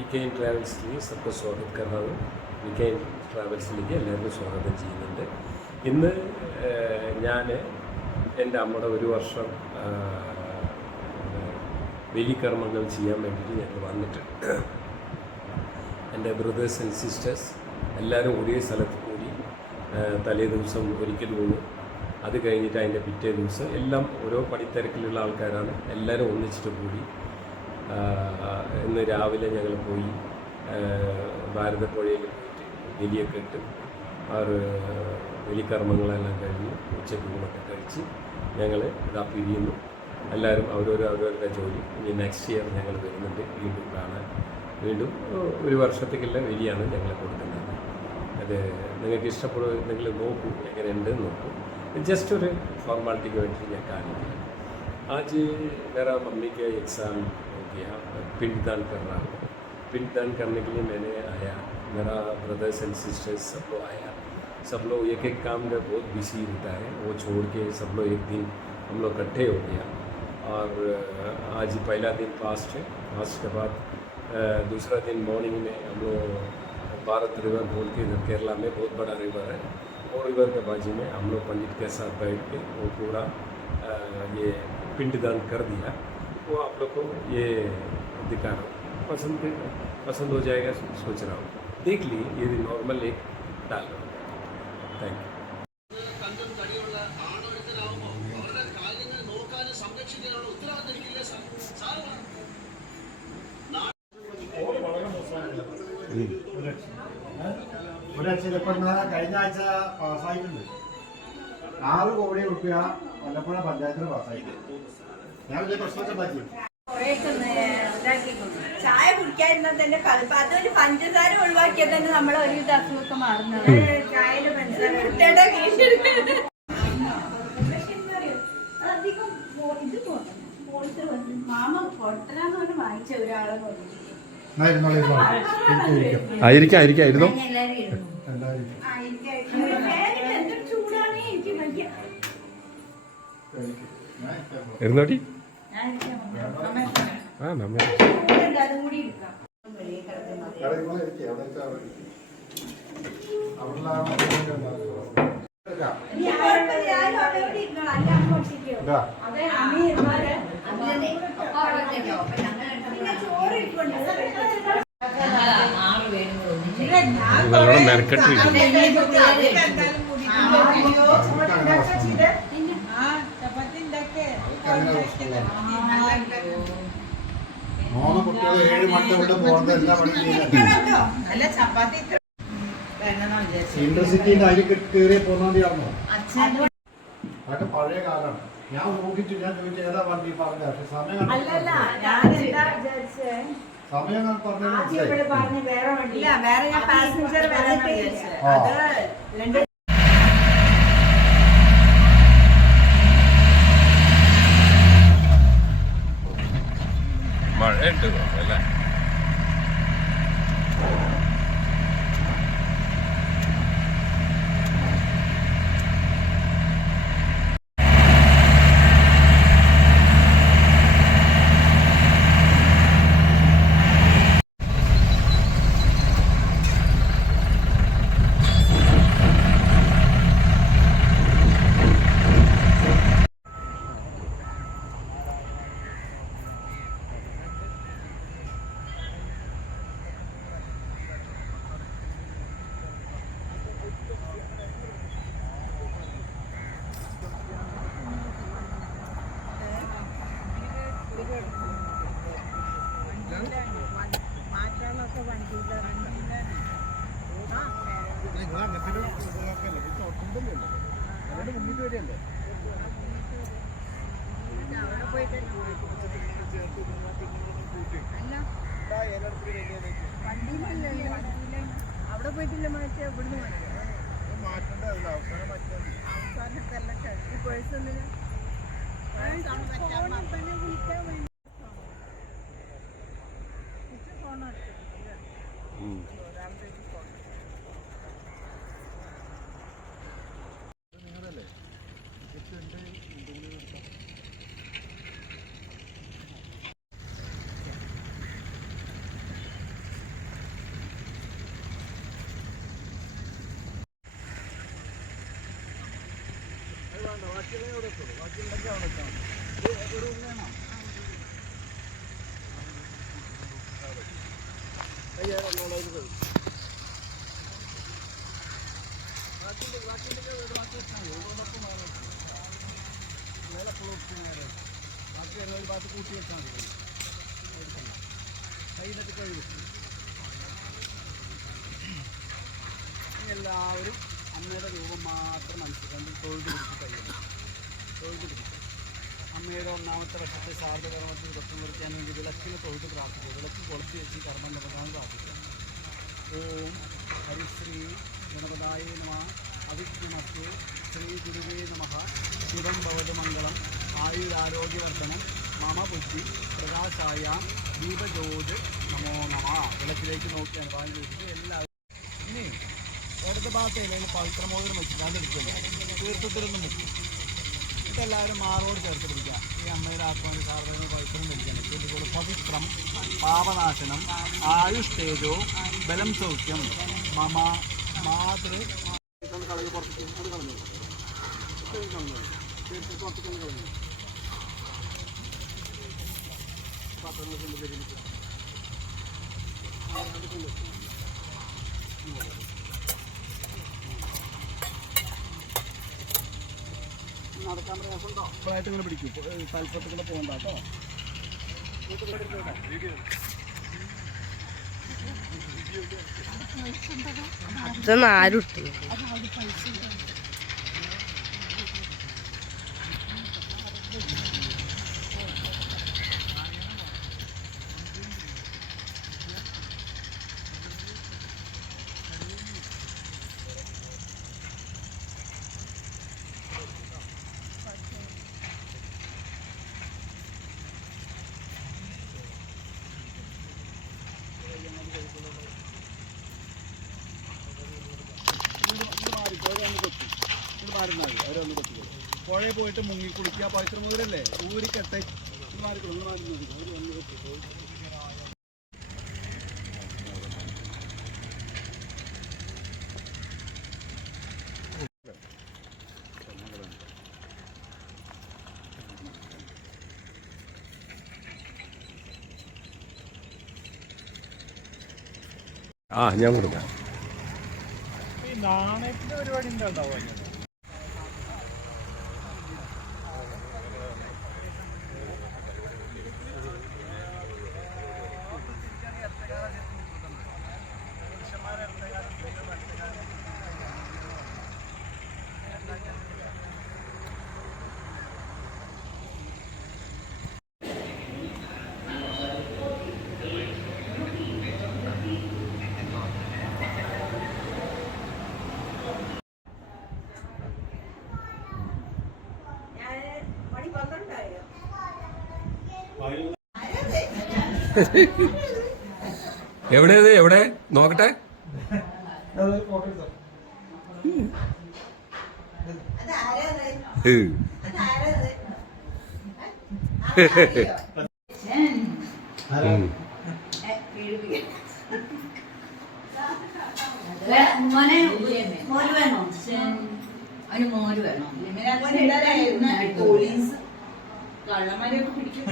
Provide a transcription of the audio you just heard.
VKN ട്രാവൽസിലേക്ക് सबको स्वागत कर रहा हूँ. VKN ട്രാവൽസിലേക്ക് എല്ലാവർക്കും സ്വാഗതം ചെയ്യുന്നുണ്ട്. ഇന്ന് ഞാൻ എൻ്റെ അമ്മയുടെ ഒരു വർഷം ബലികർമ്മങ്ങൾ ചെയ്യാൻ വേണ്ടിയിട്ട് ഞങ്ങൾ വന്നിട്ടുണ്ട്. എൻ്റെ ബ്രദേഴ്സ് ആൻഡ് സിസ്റ്റേഴ്സ് എല്ലാവരും ഒരേ സ്ഥലത്ത് കൂടി തലേ ദിവസം ഒരിക്കൽ ഊണ്, അത് കഴിഞ്ഞിട്ട് അതിൻ്റെ പിറ്റേ ദിവസം എല്ലാം ഓരോ പണിത്തിരക്കിലുള്ള ആൾക്കാരാണ്. എല്ലാവരും ഒന്നിച്ചിട്ട് കൂടി ഇന്ന് രാവിലെ ഞങ്ങൾ പോയി ഭാരതപ്പുഴയിൽ പോയിട്ട് ബലിയൊക്കെ ഇട്ട് ബലികർമ്മങ്ങളെല്ലാം കഴിഞ്ഞ് ഉച്ചയ്ക്ക് ഊണൊക്കെ കഴിച്ച് ഞങ്ങൾ ഇതാ പിരിയുന്നു. എല്ലാവരും അവരവരുടെ ജോലി. ഇനി നെക്സ്റ്റ് ഇയർ ഞങ്ങൾ വരുന്നുണ്ട് വീണ്ടും കാണാൻ. വീണ്ടും ഒരു വർഷത്തേക്കുള്ള ബലിയാണ് ഞങ്ങൾ കൊടുക്കുന്നത്. അത് നിങ്ങൾക്ക് ഇഷ്ടപ്പെടുന്നെങ്കിൽ നോക്കൂ, എങ്ങനെയുണ്ട് നോക്കൂ. जस्ट और फॉर्मेलिटी के वेंटी मैं कहानी है. आज मेरा मम्मी के एग्ज़ाम हो गया, पिंडदान कर रहा हूँ. पिंडदान करने के लिए मैंने आया, मेरा ब्रदर्स एंड सिस्टर्स सब लोग आया. सब लोग एक एक काम में बहुत बिजी होता है, वो छोड़ के सब लोग एक दिन हम लोग इकट्ठे हो गया. और आज पहला दिन फास्ट है. फास्ट के बाद दूसरा दिन मॉर्निंग में हम लोग भारत रिवर बोल के इधर केरला में बहुत बड़ा रिवर है, वो रिवर के बाजू में हम लोग पंडित के साथ बैठ के वो पूरा ये पिंडदान कर दिया. वो आप लोग को ये दिखा रहा हूँ. पसंद हो जाएगा सोच रहा हूँ. देख लिए ये नॉर्मल एक डाल रहा हूँ. Thank you. കഴിഞ്ഞ ആഴ്ച പാസ്സായിട്ടുണ്ട്. 6 കോടി റുപ്യ വല്ലപ്പുഴ പഞ്ചായത്തിന് പാസ്സായിട്ട് ഞാൻ വലിയ പ്രശ്നമൊക്കെ ഉണ്ടാക്കി. ചായ കുടിക്കാതിരുന്നാൽ തന്നെ അതൊരു പഞ്ചസാര ഒഴിവാക്കിയാൽ തന്നെ നമ്മളെ ഒരു അസുഖമൊക്കെ മാറുന്നത്. ചായയില് പഞ്ചസാര മാമ പൊട്ടനാന്ന് പറഞ്ഞ് വാങ്ങിച്ച ഒരാളെ ആയിരിക്കായിരുന്നു. ഇരുന്നോട്ടി. ആ നമ്മ നല്ലോണം മെനക്കെട്ട് മൂന്ന് കുട്ടികൾ 7 മണിക്ക് ഇവിടെ പോകുന്നത് എല്ലാ പണിയും ഇന്റർസിറ്റിന്റെ അതിൽ കയറി പോന്നാണ്ടിയാണോ? അതൊക്കെ പഴയ കാലമാണ്. ഞാൻ നോക്കിയിട്ട് ഞാൻ ചോദിച്ചു ഏതാ വണ്ടി പറഞ്ഞ, പക്ഷെ സമയം പറഞ്ഞു. മഴ ഉണ്ട് അല്ലേ? അവിടെ പോയിട്ടില്ല മാറ്റിയ ഇവിടുന്ന് മാറ്റേണ്ട അവസാനം ഈ പേഴ്സണിന് വിളിക്കാൻ വേണ്ടി ഫോൺ എല്ലാവരും അമ്മയുടെ രൂപം മാത്രം മനസ്സിലാക്കി തൊഴുത് പിടിച്ച് കഴിയണം. തൊഴുത് പിടിക്കും. അമ്മയുടെ ഒന്നാമത്തെ വർഷത്തെ ശാരദകർമ്മത്തിൽ വ്രതം മുറിക്കാൻ വേണ്ടി വിളക്കിന് തൊഴുത് പ്രാർത്ഥിക്കുക. വിളക്ക് കൊളുത്തി വെച്ച് കർമ്മം നടത്താൻ പ്രാർത്ഥിക്കുക. ഓം ഹരിശ്രീ ഗണപതായ നമ അവിഘ്നമസ്തു ശ്രീ ഗുരുവേ നമഃ ശിവം ഭവതു മംഗളം ആയുരാരോഗ്യവർദ്ധനം മമ ബുദ്ധി പ്രകാശായ ദീപജ്യോത് നമോ നമ. വിളക്കിലേക്ക് നോക്കി അനുഭവം ചോദിച്ചിട്ട് എല്ലാവരും ഇനി ഇടത് ഭാഗത്ത് പവിത്രമോതിരം വെച്ചിട്ട് അതെടുക്കില്ല, തീർത്ഥത്തിലൊന്നും വെക്കും. ഇതെല്ലാവരും മാറോട് ചേർത്ത് പിടിക്കുക. ഈ അമ്മയുടെ ആത്മാവിന് സാധാരണ പവിത്രം ധരിക്കണം. ഇതുപോലെ പവിത്രം പാപനാശനം ആയുഷ്തേജോ ബലം സൗഖ്യം മമ മാതൃ കളഞ്ഞ് പുറത്തേക്ക് അത് കളഞ്ഞു കളഞ്ഞു പുറത്തേക്ക് കളഞ്ഞു നടക്കാൻ പ്രയാസമുണ്ടോ? അപ്പോഴായിട്ട് ഇങ്ങനെ പിടിക്കും. തലപ്പത്തുകൂടെ പോകണ്ട കേട്ടോ. അതൊന്നും ആരും ഇട്ടില്ല. പുഴയിൽ പോയിട്ട് മുങ്ങി കുളിക്കുക. പവിത്ര മുതലല്ലേ ഊരിക്കെട്ടെ മാറിക്കൊള്ളു. ആ ഞാൻ കൊടുക്കാം. ഈ നാണയത്തിന്റെ പരിപാടി എന്താ ഉണ്ടാവുക? എവിടെയത് എവിടെ നോക്കട്ടെ. മോര് വേണോ? അതിന് മോര് വേണോ? പോലീസ് കള്ളന്മാരെയൊക്കെ പിടിക്കും.